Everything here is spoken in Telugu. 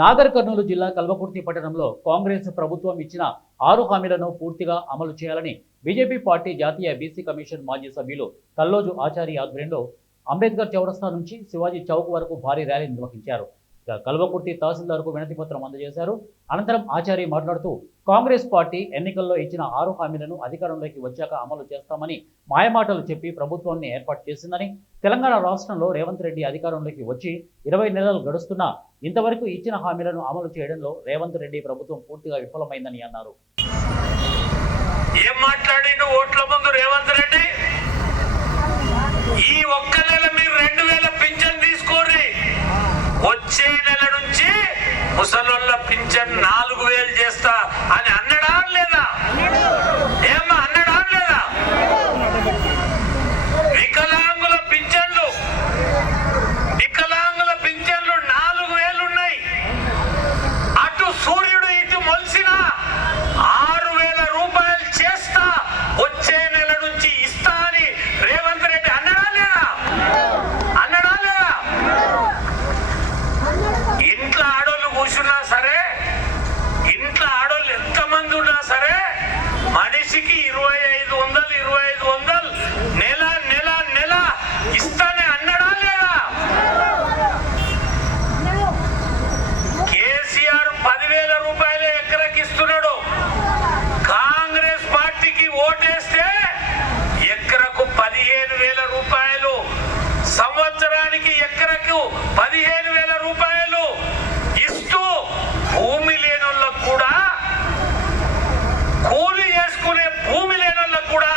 నాగర్ కర్నూలు జిల్లా కల్వకుర్తి పట్టణంలో కాంగ్రెస్ ప్రభుత్వం ఇచ్చిన 6 హామీలను పూర్తిగా అమలు చేయాలని బీజేపీ పార్టీ జాతీయ బీసీ కమిషన్ మాజీ సభ్యులు కల్లోజు ఆచారి ఆధ్వర్యంలో అంబేద్కర్ చౌరస్తా నుంచి శివాజీ చౌక్ వరకు భారీ ర్యాలీ నిర్వహించారు. కల్వకుర్తి తహసీల్దార్కు వినతి పత్రం అందజేశారు. అనంతరం ఆచారి మాట్లాడుతూ కాంగ్రెస్ పార్టీ ఎన్నికల్లో ఇచ్చిన 6 హామీలను అధికారంలోకి వచ్చాక అమలు చేస్తామని మాయమాటలు చెప్పి ప్రభుత్వాన్ని ఏర్పాటు చేసిందని, తెలంగాణ రాష్ట్రంలో రేవంత్ రెడ్డి అధికారంలోకి వచ్చి 20 నెలలు గడుస్తున్నా ఇంతవరకు ఇచ్చిన హామీలను అమలు చేయడంలో రేవంత్ రెడ్డి ప్రభుత్వం పూర్తిగా విఫలమైందని అన్నారు. ఏం మాట్లాడిండు ఓట్ల ముందు రేవంత్ రెడ్డి? ఈ ఒక్క నెల మీరు 2000 పింఛన్ తీసుకోండి, వచ్చే నెల నుంచి ముసలోళ్ళ పింఛన్ 4000 చేస్తా అని అన్నడా లేదా? ఏమ్మా అన్నడా లేదా? వికలాంగుల పింఛన్లు 4000 ఉన్నాయి. అటు సూర్యుడు ఇటు మొలిసిన 6000 రూపాయలు చేస్తా, వచ్చే నెల నుంచి ఇస్తా అని రేవంత్ రెడ్డి అన్నడా లేదా? అన్నడా లేదా? ఇంట్లో ఆడోళ్ళు కూర్చున్నా సరే, ఇంట్లో ఆడోళ్ళు ఎంతమంది ఉన్నా సరే, మనిషికి 2500 నెల నెల నెల ఇస్తానే అన్నడా లేదా? కేసీఆర్ 10,000 రూపాయలు ఎకరకి ఇస్తున్నాడు. కాంగ్రెస్ పార్టీకి ఓటేస్తే ఎకరకు 15,000 రూపాయలు, సంవత్సరానికి ఎకరకు 15,000 రూపాయలు ఇస్తూ భూమి లేనోళ్ళకు కూడా, కూలి చేసుకునే భూమి లేనోళ్ళకు కూడా